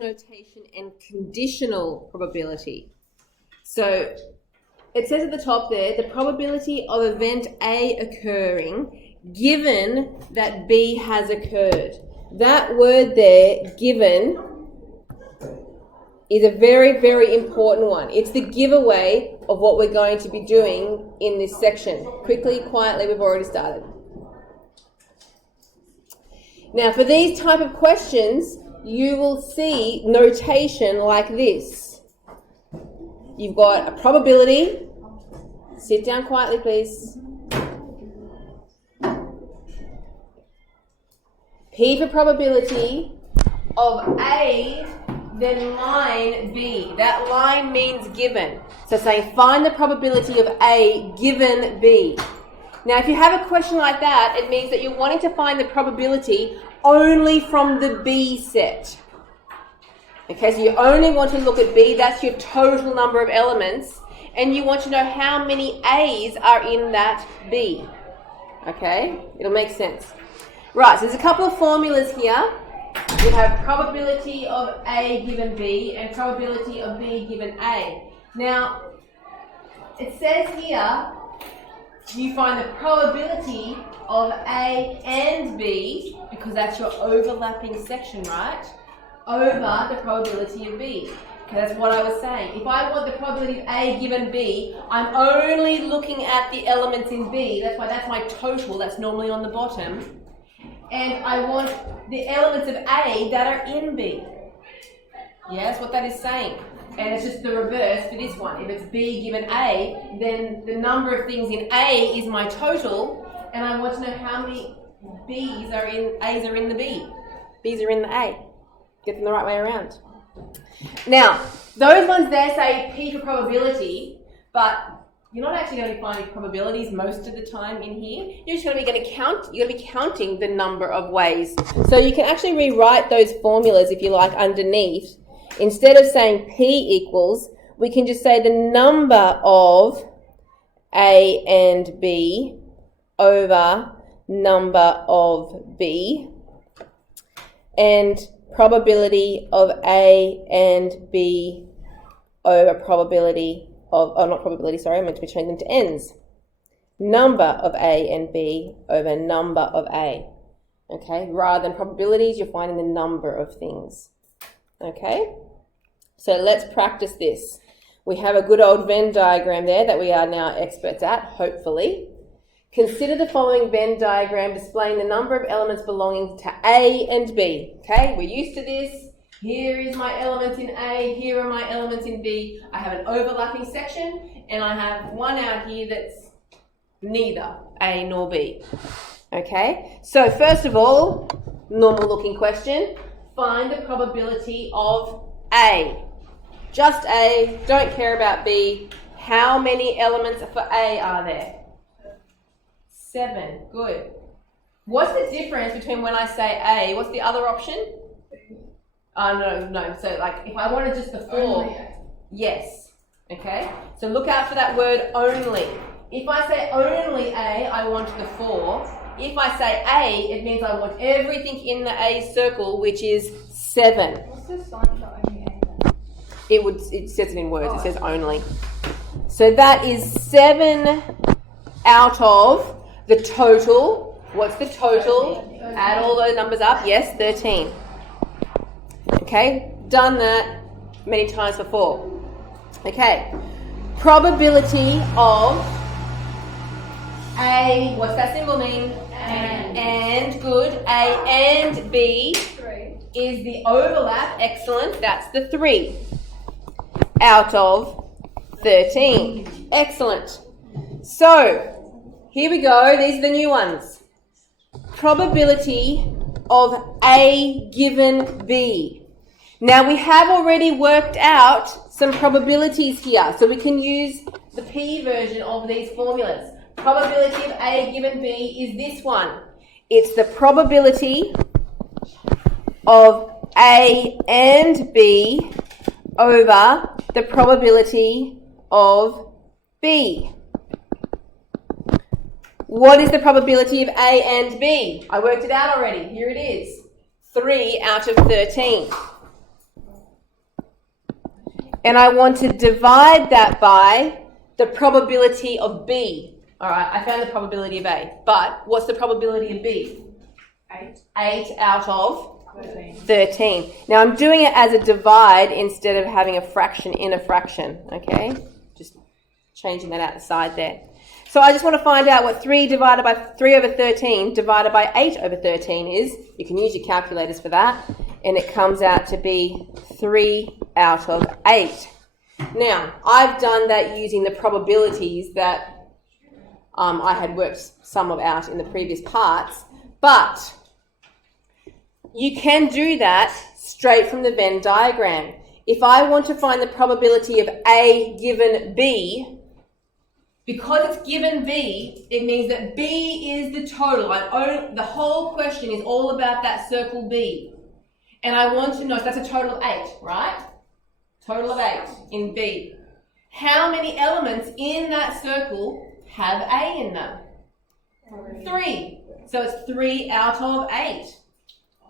notation and conditional probability. So it says at the top there, the probability of event A occurring given that B has occurred. That word there, given, is a very, very important one. It's the giveaway of what we're going to be doing in this section. Quickly, quietly, we've already started. Now, for these type of questions, you will see notation like this. You've got a probability. Sit down quietly, please. P for probability of A, then line B. That line means given. So saying find the probability of A given B. Now, if you have a question like that, it means that you're wanting to find the probability only from the B set. Okay, so you only want to look at B, that's your total number of elements, and you want to know how many A's are in that B. Okay, it'll make sense. Right, so there's a couple of formulas here. We have probability of A given B and probability of B given A. Now, it says here, you find the probability of A and B, because that's your overlapping section, right? Over the probability of B. Okay, that's what I was saying. If I want the probability of A given B, I'm only looking at the elements in B. That's why that's my total. That's normally on the bottom. And I want the elements of A that are in B. Yeah, that's what that is saying. And it's just the reverse for this one. If it's B given A, then the number of things in A is my total, and I want to know how many A's are in the B. B's are in the A. Get them the right way around. Now, those ones there say P for probability, but you're not actually going to be finding probabilities most of the time in here. You're just going to be counting the number of ways. So you can actually rewrite those formulas, if you like, underneath. Instead of saying P equals, we can just say the number of A and B over number of B, and probability of A and B over probability of, oh, not probability, sorry, I meant to be changing them to n's. Number of A and B over number of A. Okay, rather than probabilities, you're finding the number of things. Okay, so let's practice this. We have a good old Venn diagram there that we are now experts at, hopefully. Consider the following Venn diagram displaying the number of elements belonging to A and B. Okay, we're used to this. Here is my elements in A, here are my elements in B. I have an overlapping section, and I have one out here that's neither A nor B. Okay, so first of all, normal looking question, find the probability of A. Just A, don't care about B. How many elements for A are there? 7, good. What's the difference between when I say A, what's the other option? No. So like if I wanted just the 4, yes. Okay. So look out for that word only. If I say only A, I want the 4. If I say A, it means I want everything in the A circle, which is 7. What's the sign for only A then? It says it in words. It says only. So that is 7 out of the total. What's the total? 13. Add all those numbers up. Yes, 13. Okay, done that many times before. Okay, probability of A, what's that symbol mean? And good. A and B 3. is the overlap. Excellent, that's the 3 out of 13. Excellent. So, here we go. These are the new ones. Probability of A given B. Now we have already worked out some probabilities here, so we can use the P version of these formulas. Probability of A given B is this one. It's the probability of A and B over the probability of B. What is the probability of A and B? I worked it out already. Here it is. 3 out of 13. and I want to divide that by the probability of B. All right, I found the probability of A, but what's the probability of B? 8. 8 out of 13. 13. Now I'm doing it as a divide instead of having a fraction in a fraction, okay? Just changing that out the side there. So I just want to find out what 3 divided by 3 over 13 divided by 8 over 13 is. You can use your calculators for that. And it comes out to be 3 out of 8. Now, I've done that using the probabilities that I had worked some of out in the previous parts. But you can do that straight from the Venn diagram. If I want to find the probability of A given B, because it's given B, it means that B is the total. The whole question is all about that circle B. And I want to know, so that's a total of 8, right? Total of 8 in B. How many elements in that circle have A in them? 3. So it's 3 out of 8.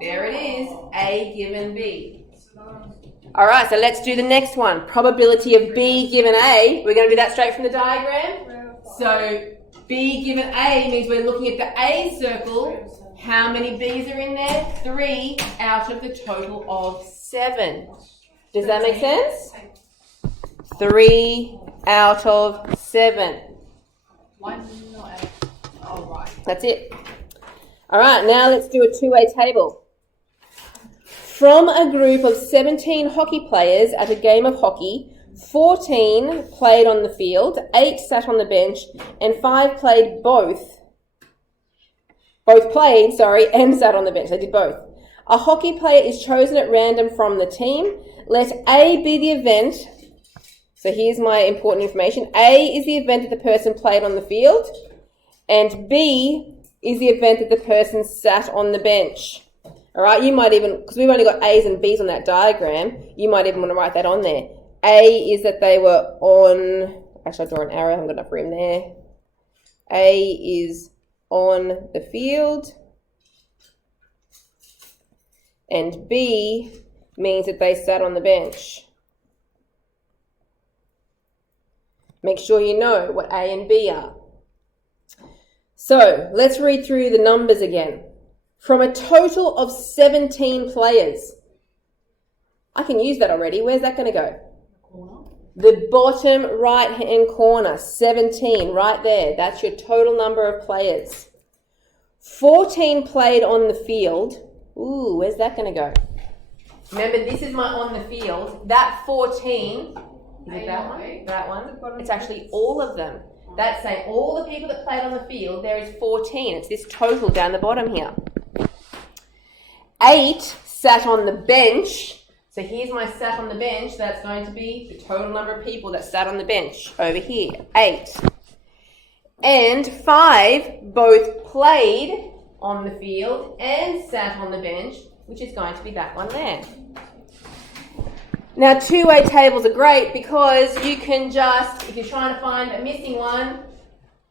There it is, A given B. All right, so let's do the next one. Probability of B given A. We're going to do that straight from the diagram. So B given A means we're looking at the A circle. How many B's are in there? 3 out of the total of 7. Does that make sense? 3 out of 7. 1 or 8. Oh, right. That's it. All right, now let's do a two-way table. From a group of 17 hockey players at a game of hockey, 14 played on the field, 8 sat on the bench, and 5 played and sat on the bench. They did both. A hockey player is chosen at random from the team. Let A be the event. So here's my important information. A is the event that the person played on the field, and B is the event that the person sat on the bench. All right, you might even, because we've only got A's and B's on that diagram, you might even want to write that on there. A is that they were on, actually I'll draw an arrow, I haven't got enough room there. A is on the field, and B means that they sat on the bench. Make sure you know what A and B are. So let's read through the numbers again. From a total of 17 players. I can use that already. Where's that going to go? The bottom right-hand corner, 17, right there. That's your total number of players. 14 played on the field. Ooh, where's that going to go? Remember, this is my on the field. That 14, is it that one? That one? It's actually all of them. That's saying all the people that played on the field, there is 14. It's this total down the bottom here. 8 sat on the bench. So here's my sat on the bench. That's going to be the total number of people that sat on the bench over here. 8. And 5 both played on the field and sat on the bench, which is going to be that one there. Now, two-way tables are great because you can just, if you're trying to find a missing one,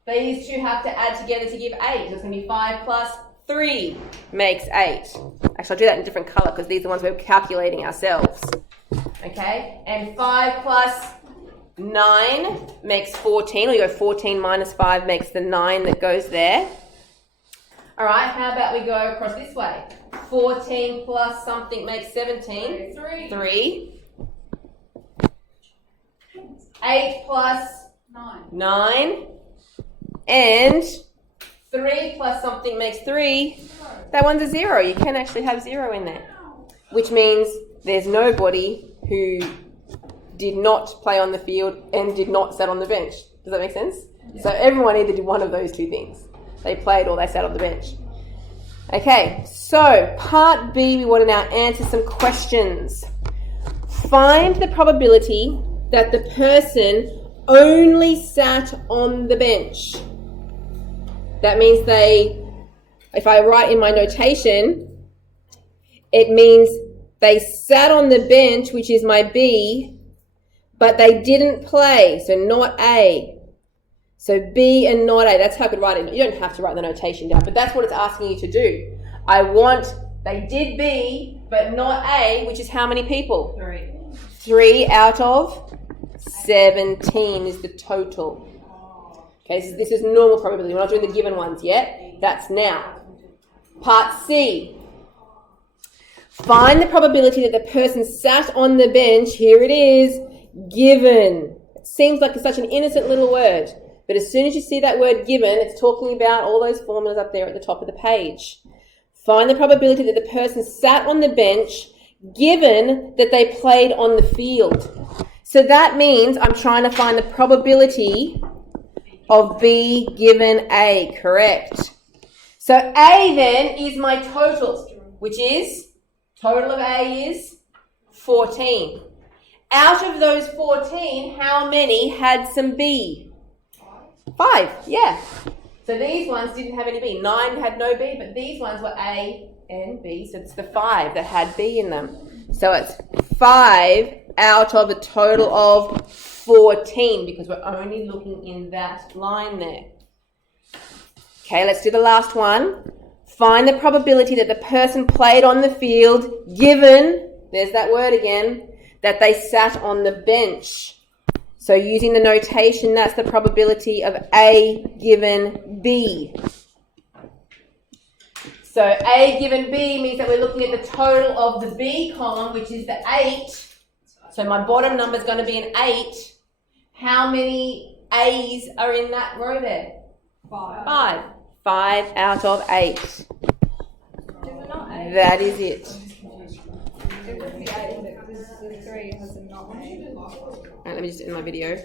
these two have to add together to give 8. So it's going to be 5 plus 3 makes 8. Actually, I'll do that in a different colour because these are the ones we're calculating ourselves. Okay? And 5 plus 9 makes 14. Or you go 14 minus 5 makes the 9 that goes there. All right, how about we go across this way? 14 plus something makes 17. 3. 8 plus 9. And 3 plus something makes 3. That one's a 0. You can actually have 0 in there. Which means there's nobody who did not play on the field and did not sit on the bench. Does that make sense? Yeah. So everyone either did one of those two things. They played or they sat on the bench. Okay, so part B, we want to now answer some questions. Find the probability that the person only sat on the bench. That means if I write in my notation, it means they sat on the bench, which is my B, but they didn't play, so not A. So B and not A, that's how I could write it. You don't have to write the notation down, but that's what it's asking you to do. I want, they did B, but not A, which is how many people? 3 out of 17 is the total. Okay, so this is normal probability. We're not doing the given ones yet. That's now. Part C. Find the probability that the person sat on the bench. Here it is. Given. It seems like it's such an innocent little word. But as soon as you see that word given, it's talking about all those formulas up there at the top of the page. Find the probability that the person sat on the bench given that they played on the field. So that means I'm trying to find the probability of B given A, correct? So A then is my total, which is, total of A is 14. Out of those 14, how many had some B? 5, yeah. So these ones didn't have any B. 9 had no B, but these ones were A and B, so it's the 5 that had B in them. So it's 5 out of a total of 14 because we're only looking in that line there. Okay, let's do the last one. Find the probability that the person played on the field given, there's that word again, that they sat on the bench. So using the notation, that's the probability of A given B. So A given B means that we're looking at the total of the B column, which is the 8. So my bottom number is going to be an 8. How many A's are in that row there? 5. 5 out of 8. That is it. It would be 8, but the 3 has a not A. Let me just end my video.